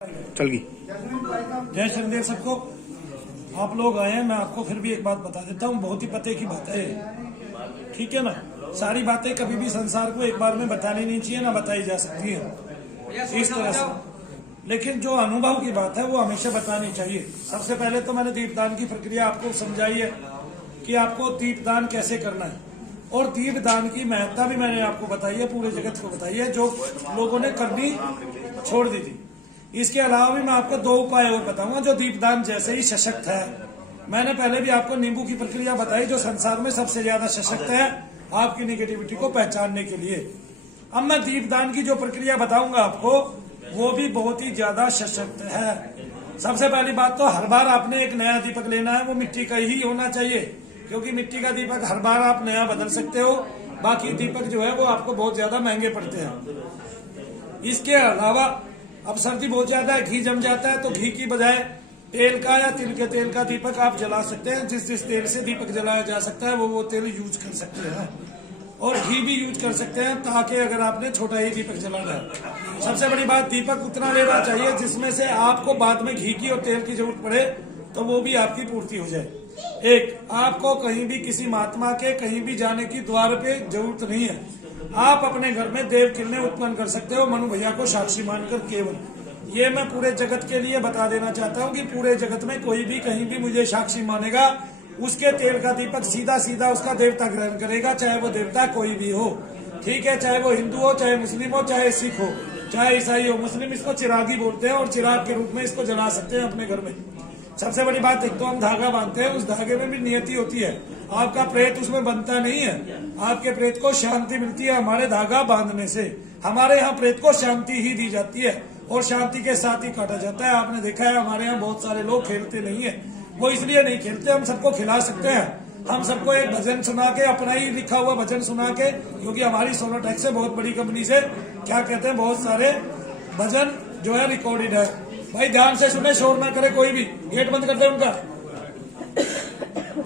चल गई। जय शनिदेव सबको। आप लोग आए हैं, मैं आपको फिर भी एक बात बता देता हूँ, बहुत ही पते की बात है, ठीक है ना। सारी बातें कभी भी संसार को एक बार में बतानी नहीं चाहिए, ना बताई जा सकती है इस तरह से। लेकिन जो अनुभव की बात है वो हमेशा बतानी चाहिए। सबसे पहले तो मैंने दीपदान की प्रक्रिया आपको समझाई है कि आपको दीपदान कैसे करना है, और दीपदान की महत्ता भी मैंने आपको बताई है, पूरे जगत को बताई है, जो लोगों ने करनी छोड़ दी थी। इसके अलावा भी मैं आपको दो उपाय और बताऊंगा जो दीपदान जैसे ही सशक्त है। मैंने पहले भी आपको नींबू की प्रक्रिया बताई जो संसार में सबसे ज्यादा सशक्त है आपकी निगेटिविटी को पहचानने के लिए। अब मैं दीपदान की जो प्रक्रिया बताऊंगा आपको वो भी बहुत ही ज्यादा सशक्त है। सबसे पहली बात तो हर बार आपने एक नया दीपक लेना है, वो मिट्टी का ही होना चाहिए, क्योंकि मिट्टी का दीपक हर बार आप नया बदल सकते हो। बाकी दीपक जो है वो आपको बहुत ज्यादा महंगे पड़ते हैं। इसके अलावा अब सर्दी बहुत ज्यादा है, घी जम जाता है, तो घी की बजाय तेल का या तिल के तेल का दीपक आप जला सकते हैं। जिस तेल से दीपक जलाया जा सकता है वो तेल यूज कर सकते हैं, और घी भी यूज कर सकते हैं, ताकि अगर आपने छोटा ही दीपक जलाना है। सबसे बड़ी बात, दीपक उतना लेना चाहिए जिसमें से आपको बाद में घी की और तेल की जरूरत पड़े तो वो भी आपकी पूर्ति हो जाए। एक, आपको कहीं भी किसी महात्मा के कहीं भी जाने की द्वार पे जरूरत नहीं है। आप अपने घर में देव किरणें उत्पन्न कर सकते हो, मनु भैया को साक्षी मानकर केवल। ये मैं पूरे जगत के लिए बता देना चाहता हूँ कि पूरे जगत में कोई भी कहीं भी मुझे साक्षी मानेगा, उसके तेल का दीपक सीधा सीधा उसका देवता ग्रहण करेगा, चाहे वो देवता कोई भी हो, ठीक है। चाहे वो हिंदू हो, चाहे मुस्लिम हो, चाहे सिख हो, चाहे ईसाई हो। मुस्लिम इसको चिरागी बोलते हैं और चिराग के रूप में इसको जला सकते हैं अपने घर में। सबसे बड़ी बात, एक तो हम धागा बांधते हैं, उस धागे में भी नियति होती है। आपका प्रेत उसमें बनता नहीं है, आपके प्रेत को शांति मिलती है हमारे धागा बांधने से। हमारे यहाँ प्रेत को शांति ही दी जाती है और शांति के साथ ही काटा जाता है। आपने देखा है हमारे यहाँ बहुत सारे लोग खेलते नहीं है, वो इसलिए नहीं खेलते, हम सबको खिला सकते हैं। हम सबको एक भजन सुना के, अपना ही लिखा हुआ भजन सुना के, क्योंकि हमारी सोनोटेक से बहुत बड़ी कंपनी से क्या कहते हैं, बहुत सारे भजन जो है रिकॉर्डेड है। भाई ध्यान से सुने, शोर ना करे कोई भी, गेट बंद कर दे उनका।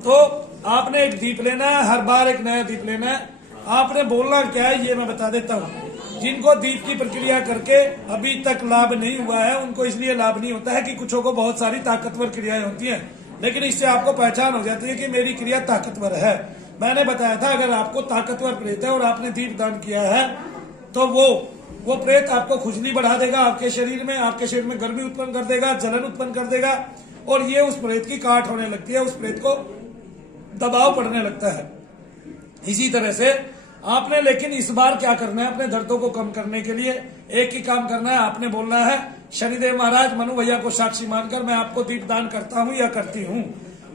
तो आपने एक दीप लेना है, हर बार एक नया दीप लेना है। आपने बोलना क्या है ये मैं बता देता हूँ। जिनको दीप की प्रक्रिया करके अभी तक लाभ नहीं हुआ है, उनको इसलिए लाभ नहीं होता है कि कुछों को बहुत सारी ताकतवर क्रियाएं होती हैं, लेकिन इससे आपको पहचान हो जाती है कि मेरी क्रिया ताकतवर है। मैंने बताया था अगर आपको ताकतवर प्रेत है और आपने दीप दान किया है तो वो प्रेत आपको खुजली बढ़ा देगा आपके शरीर में गर्मी उत्पन्न कर देगा, जलन उत्पन्न कर देगा, और ये उस प्रेत की काट होने लगती है, उस प्रेत को दबाव पड़ने लगता है। इसी तरह से आपने लेकिन इस बार क्या करना है, अपने दर्दों को कम करने के लिए एक ही काम करना है। आपने बोलना है, शनिदेव महाराज मनु भैया को साक्षी मानकर मैं आपको दीपदान करता हूँ या करती हूँ,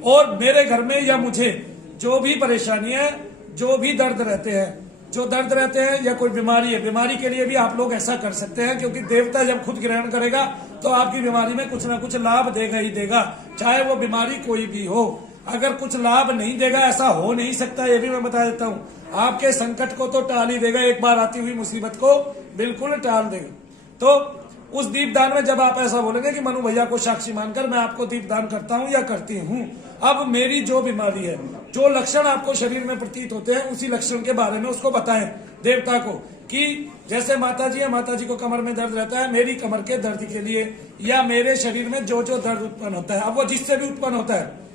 और मेरे घर में या मुझे जो भी परेशानी है, जो भी दर्द रहते हैं या कोई बीमारी है, बीमारी के लिए भी आप लोग ऐसा कर सकते हैं, क्योंकि देवता जब खुद ग्रहण करेगा तो आपकी बीमारी में कुछ ना कुछ लाभ देगा ही देगा, चाहे वो बीमारी कोई भी हो। अगर कुछ लाभ नहीं देगा ऐसा हो नहीं सकता, ये भी मैं बता देता हूँ। आपके संकट को तो टाल ही देगा, एक बार आती हुई मुसीबत को बिल्कुल टाल देगा। तो उस दीपदान में जब आप ऐसा बोलेंगे कि मनु भैया को साक्षी मानकर मैं आपको दीपदान करता हूँ या करती हूँ, अब मेरी जो बीमारी है, जो लक्षण आपको शरीर में प्रतीत होते हैं, उसी लक्षण के बारे में उसको बताएं देवता को, कि जैसे माता जी है, माता जी को कमर में दर्द रहता है, मेरी कमर के दर्द के लिए, या मेरे शरीर में जो जो दर्द उत्पन्न होता है, अब वो जिससे भी उत्पन्न होता है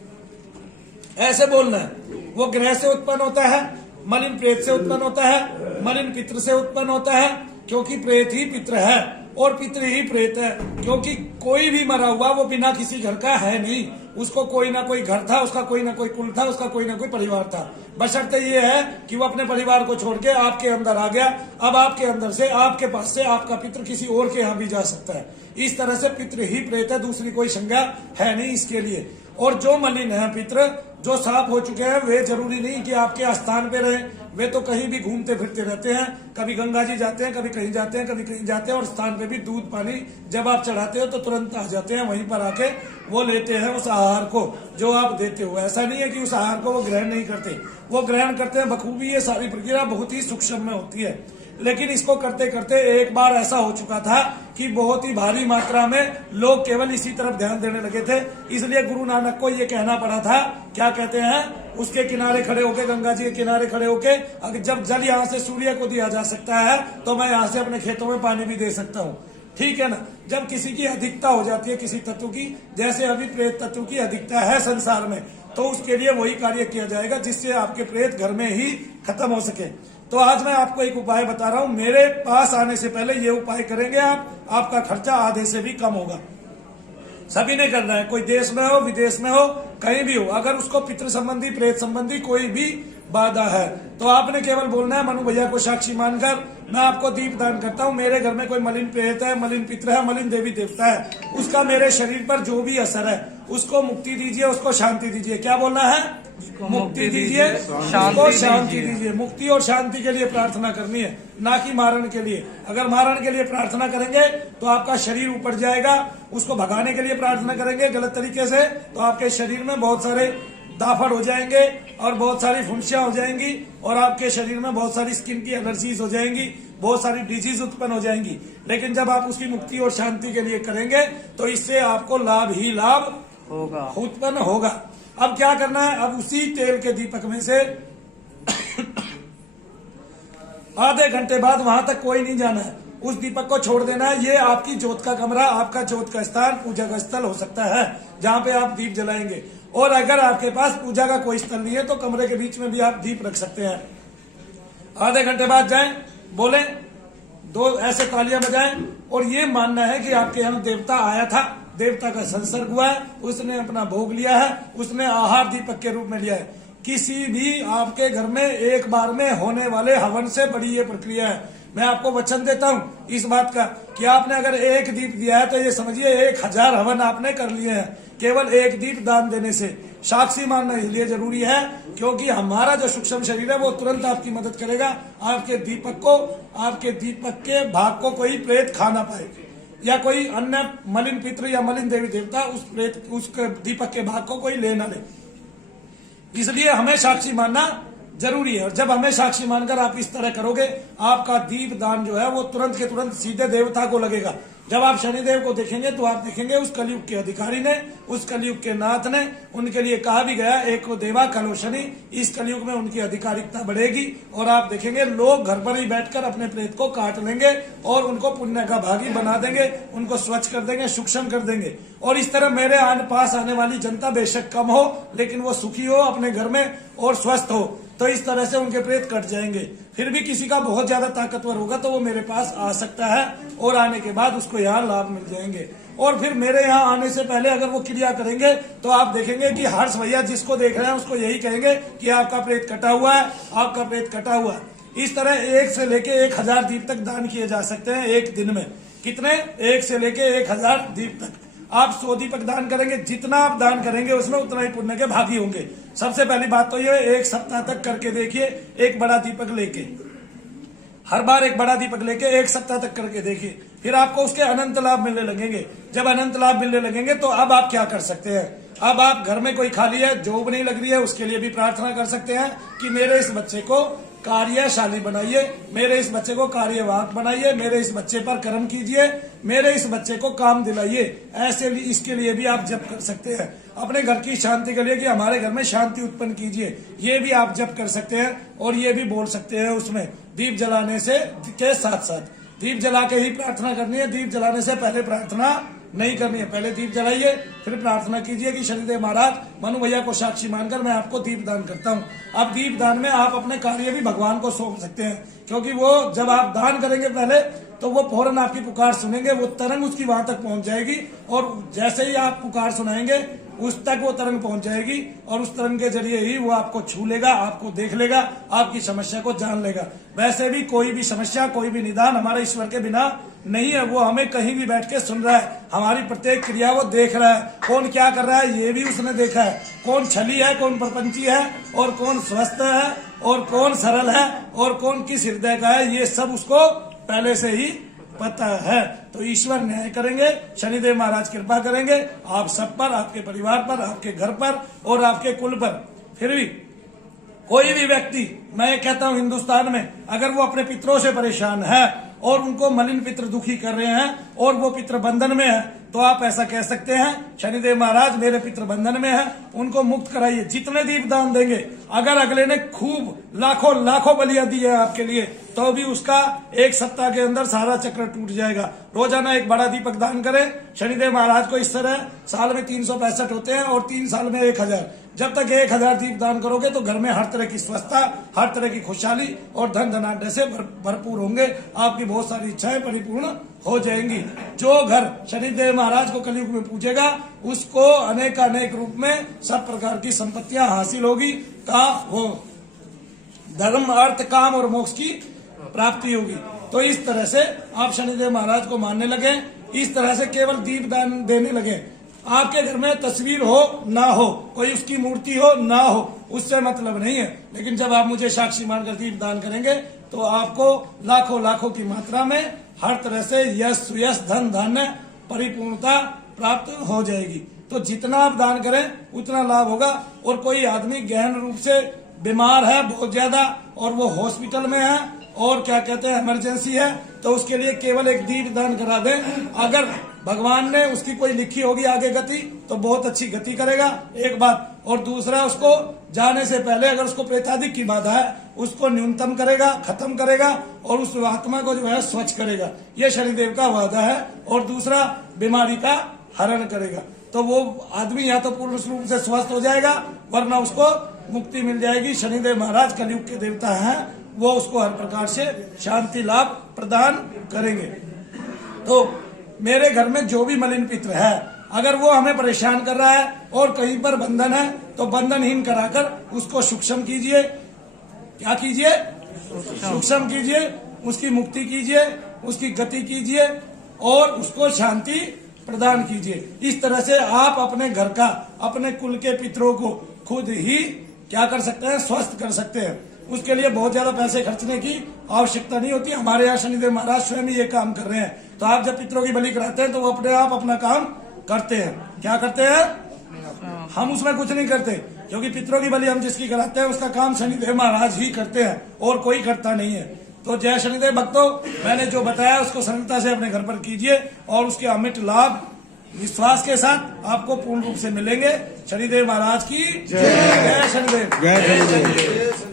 ऐसे बोलना है। वो ग्रह से उत्पन्न होता है, मलिन प्रेत से उत्पन्न होता है, मलिन पितृ से उत्पन्न होता है, क्योंकि प्रेत ही पितृ है और पितृ ही प्रेत है। क्योंकि कोई भी मरा हुआ वो बिना किसी घर का है नहीं, उसको कोई ना कोई घर था, उसका कोई ना कोई कुल था, उसका कोई ना कोई परिवार था। बशर्ते ये है कि वो अपने परिवार को छोड़ के आपके अंदर आ गया। अब आपके अंदर से, आपके पास से आपका पितृ किसी और के यहाँ भी जा सकता है। इस तरह से पितृ ही प्रेत है, दूसरी कोई संज्ञा है नहीं इसके लिए। और जो मलिन है पितृ, जो साफ हो चुके हैं, वे जरूरी नहीं कि आपके स्थान पे रहे, वे तो कहीं भी घूमते फिरते रहते हैं। कभी गंगा जी जाते हैं, कभी कहीं जाते हैं, कभी कहीं जाते हैं, और स्थान पे भी दूध पानी जब आप चढ़ाते हो तो तुरंत आ जाते हैं, वहीं पर आके वो लेते हैं उस आहार को जो आप देते हो। ऐसा नहीं है कि उस आहार को वो ग्रहण नहीं करते, वो ग्रहण करते हैं बखूबी। ये सारी प्रक्रिया बहुत ही सूक्ष्म में होती है, लेकिन इसको करते करते एक बार ऐसा हो चुका था कि बहुत ही भारी मात्रा में लोग केवल इसी तरफ ध्यान देने लगे थे। इसलिए गुरु नानक को ये कहना पड़ा था, क्या कहते हैं, उसके किनारे खड़े होके, गंगा जी के किनारे खड़े होके, अगर जब जल यहाँ से सूर्य को दिया जा सकता है तो मैं यहाँ से अपने खेतों में पानी भी दे सकता हूँ। ठीक है ना। जब किसी की अधिकता हो जाती है किसी तत्व की, जैसे अभी प्रेत तत्व की अधिकता है संसार में, तो उसके लिए वही कार्य किया जाएगा जिससे आपके प्रेत घर में ही खत्म हो सके। तो आज मैं आपको एक उपाय बता रहा हूं, मेरे पास आने से पहले ये उपाय करेंगे आप, आपका खर्चा आधे से भी कम होगा। सभी ने करना है, कोई देश में हो विदेश में हो कहीं भी हो, अगर उसको पितृ संबंधी प्रेत संबंधी कोई भी बाधा है तो आपने केवल बोलना है, मनु भैया को साक्षी मानकर मैं आपको दीप दान करता हूँ, मेरे घर में कोई मलिन प्रेत है, मलिन पितृ है, मलिन देवी देवता है, उसका मेरे शरीर पर जो भी असर है उसको मुक्ति दीजिए, उसको शांति दीजिए। क्या बोलना है? मुक्ति दीजिए, उसको शांति दीजिए। मुक्ति और शांति के लिए प्रार्थना करनी है, ना कि मारण के लिए। अगर मारण के लिए प्रार्थना करेंगे तो आपका शरीर ऊपर जाएगा, उसको भगाने के लिए प्रार्थना करेंगे गलत तरीके से तो आपके शरीर में बहुत सारे दाफड़ हो जाएंगे और बहुत सारी फुंसियां हो जाएंगी और आपके शरीर में बहुत सारी स्किन की एलर्जीज हो जाएंगी, बहुत सारी डिजीज उत्पन्न हो जाएंगी। लेकिन जब आप उसकी मुक्ति और शांति के लिए करेंगे तो इससे आपको लाभ ही लाभ होगा, उत्पन्न होगा। अब क्या करना है? अब उसी तेल के दीपक में से आधे घंटे बाद वहां तक कोई नहीं जाना है, उस दीपक को छोड़ देना है। ये आपकी ज्योत का कमरा, आपका ज्योत का स्थान, पूजा का स्थल हो सकता है जहाँ पे आप दीप जलाएंगे। और अगर आपके पास पूजा का कोई स्थल नहीं है तो कमरे के बीच में भी आप दीप रख सकते हैं। आधे घंटे बाद जाएं, बोले, दो ऐसे तालियां बजाएं और ये मानना है कि आपके यहाँ देवता आया था, देवता का संसर्ग हुआ है, उसने अपना भोग लिया है, उसने आहार दीपक के रूप में लिया है। किसी भी आपके घर में एक बार में होने वाले हवन से बड़ी ये प्रक्रिया है। मैं आपको वचन देता हूँ इस बात का कि आपने अगर एक दीप दिया है तो ये समझिए 1000 हवन आपने कर लिए हैं केवल एक दीप दान देने से। साक्षी मानना इसलिए जरूरी है क्योंकि हमारा जो सूक्ष्म शरीर है वो तुरंत आपकी मदद करेगा। आपके दीपक को, आपके दीपक के भाग को कोई प्रेत खा ना पाए या कोई अन्य मलिन पितृ या मलिन देवी देवता उस दीपक के भाग को कोई ले ना ले। इसलिए हमें साक्षी मानना जरूरी है। और जब हमें साक्षी मानकर आप इस तरह करोगे, आपका दीप दान जो है वो तुरंत के तुरंत सीधे देवता को लगेगा। जब आप शनिदेव को देखेंगे तो आप देखेंगे उस कलयुग के अधिकारी ने, उस कलयुग के नाथ ने, उनके लिए कहा भी गया एक को देवा कलो शनि। इस कलयुग में उनकी अधिकारिकता बढ़ेगी और आप देखेंगे लोग घर पर ही बैठकर अपने प्रेत को काट लेंगे और उनको पुण्य का भागी बना देंगे, उनको स्वच्छ कर देंगे, सूक्ष्म कर देंगे। और इस तरह मेरे पास आने वाली जनता बेशक कम हो लेकिन वो सुखी हो अपने घर में और स्वस्थ हो, तो इस तरह से उनके प्रेत कट जाएंगे। फिर भी किसी का बहुत ज्यादा ताकतवर होगा तो वो मेरे पास आ सकता है और आने के बाद उसको यहाँ लाभ मिल जाएंगे। और फिर मेरे यहाँ आने से पहले अगर वो क्रिया करेंगे तो आप देखेंगे कि हर्ष भैया जिसको देख रहे हैं उसको यही कहेंगे कि आपका प्रेत कटा हुआ है, आपका प्रेत कटा हुआ है। इस तरह 1 से लेके 1000 दीप तक दान किए जा सकते हैं एक दिन में। कितने? 1 से लेके 1000 दीप तक। आप 100 दीपक दान करेंगे, जितना आप दान करेंगे उसमें उतना ही पुण्य के भागी होंगे। सबसे पहली बात तो ये 1 सप्ताह तक करके देखिए, एक बड़ा दीपक लेके, हर बार एक बड़ा दीपक लेके 1 सप्ताह तक करके देखिए, फिर आपको उसके अनंत लाभ मिलने लगेंगे। जब अनंत लाभ मिलने लगेंगे तो अब आप क्या कर सकते हैं? अब आप घर में कोई खाली है, जॉब नहीं लग रही है, उसके लिए भी प्रार्थना कर सकते हैं कि मेरे इस बच्चे को कार्यशाली बनाइए, मेरे इस बच्चे को कार्यवाहक बनाइए, मेरे इस बच्चे पर कर्म कीजिए, मेरे इस बच्चे को काम दिलाइए। ऐसे इसके लिए भी आप जप कर सकते हैं। अपने घर की शांति के लिए कि हमारे घर में शांति उत्पन्न कीजिए, ये भी आप जप कर सकते हैं। और ये भी बोल सकते हैं उसमें दीप जलाने से के साथ साथ दीप जला के ही प्रार्थना करनी है। दीप जलाने से पहले प्रार्थना नहीं करनी है। पहले दीप जलाइए, फिर प्रार्थना कीजिए कि शनिदेव महाराज, मनु भैया को साक्षी मानकर मैं आपको दीप दान करता हूँ। अब दीप दान में आप अपने कार्य भी भगवान को सौंप सकते हैं, क्योंकि वो जब आप दान करेंगे पहले तो वो फौरन आपकी पुकार सुनेंगे, वो तरंग उसकी वहां तक पहुंच जाएगी और जैसे ही आप पुकार सुनाएंगे उस तक वो तरंग पहुंच जाएगी और उस तरंग के जरिए ही वो आपको छू लेगा, आपको देख लेगा, आपकी समस्या को जान लेगा। वैसे भी कोई भी समस्या, कोई भी निदान हमारे ईश्वर के बिना नहीं है। वो हमें कहीं भी बैठ के सुन रहा है, हमारी प्रत्येक क्रिया वो देख रहा है। कौन क्या कर रहा है ये भी उसने देखा है, कौन छली है, कौन प्रपंची है और कौन स्वस्थ है और कौन सरल है और कौन किस हृदय का है, ये सब उसको पहले से ही पता है। तो ईश्वर न्याय करेंगे, शनिदेव महाराज कृपा करेंगे आप सब पर, आपके परिवार पर, आपके घर पर और आपके कुल पर। फिर भी कोई भी व्यक्ति, मैं कहता हूं हिंदुस्तान में, अगर वो अपने पितरों से परेशान है और उनको मलिन पितर दुखी कर रहे हैं और वो पितर बंधन में है, तो आप ऐसा कह सकते हैं, शनिदेव महाराज मेरे पितर बंधन में है, उनको मुक्त कराइए। जितने दीप दान देंगे, अगर अगले ने खूब लाखों लाखों बलियां दी है आपके लिए, तो भी उसका एक सप्ताह के अंदर सारा चक्र टूट जाएगा। रोजाना एक बड़ा दीपक दान करें। शनिदेव महाराज को इस तरह साल में 365 होते हैं और 3 साल में 1000। जब तक 1000 दीप दान करोगे तो घर में हर तरह की स्वस्थता, हर तरह की खुशहाली और धन धनाढ्य से भरपूर होंगे। आपकी बहुत सारी इच्छाएं परिपूर्ण हो जाएंगी। जो घर शनिदेव महाराज को कलयुग में पूजेगा उसको अनेक रूप में सब प्रकार की संपत्तियां हासिल होगी। का वो धर्म, अर्थ, काम और मोक्ष की प्राप्ति होगी। तो इस तरह से आप शनिदेव महाराज को मानने लगे, इस तरह से केवल दीप दान देने लगे। आपके घर में तस्वीर हो ना हो, कोई उसकी मूर्ति हो ना हो, उससे मतलब नहीं है। लेकिन जब आप मुझे साक्षी मानकर दीप दान करेंगे तो आपको लाखों की मात्रा में हर तरह से यश, सुयश, धन धान्य, परिपूर्णता प्राप्त हो जाएगी। तो जितना आप दान करें उतना लाभ होगा। और कोई आदमी गहन रूप से बीमार है बहुत ज्यादा और वो हॉस्पिटल में है और क्या कहते हैं इमरजेंसी है, तो उसके लिए केवल एक दीप दान करा दें। अगर भगवान ने उसकी कोई लिखी होगी आगे गति तो बहुत अच्छी गति करेगा, एक बात। और दूसरा, उसको जाने से पहले अगर उसको प्रेतादिक की बाधा है उसको न्यूनतम करेगा, खत्म करेगा और उस आत्मा को जो है स्वच्छ करेगा। ये शनिदेव का वादा है। और दूसरा, बीमारी का हरण करेगा। तो वो आदमी या तो पूर्ण रूप से स्वस्थ हो जाएगा वरना उसको मुक्ति मिल जाएगी। शनिदेव महाराज कलयुग के देवता हैं, वो उसको हर प्रकार से शांति लाभ प्रदान करेंगे। तो मेरे घर में जो भी मलिन पित्र है, अगर वो हमें परेशान कर रहा है और कहीं पर बंधन है तो बंधनहीन कराकर उसको सूक्ष्म कीजिए। क्या कीजिए? सूक्ष्म कीजिए, उसकी मुक्ति कीजिए, उसकी गति कीजिए और उसको शांति प्रदान कीजिए। इस तरह से आप अपने घर का, अपने कुल के पितरों को खुद ही क्या कर सकते हैं? स्वस्थ कर सकते हैं। उसके लिए बहुत ज्यादा पैसे खर्चने की आवश्यकता नहीं होती। हमारे यहाँ शनिदेव महाराज स्वयं ये काम कर रहे हैं। तो आप जब पितरों की बलि कराते हैं तो वो अपने आप अपना काम करते हैं। क्या करते हैं? हम उसमें कुछ नहीं करते, क्योंकि पितरों की बलि हम जिसकी कराते हैं उसका काम शनिदेव महाराज ही करते हैं और कोई करता नहीं है। तो जय शनिदेव भक्तों, मैंने जो बताया उसको सरलता से अपने घर पर कीजिए और उसके अमिट लाभ विश्वास के साथ आपको पूर्ण रूप से मिलेंगे। शनिदेव महाराज की जय। जय शनिदेव।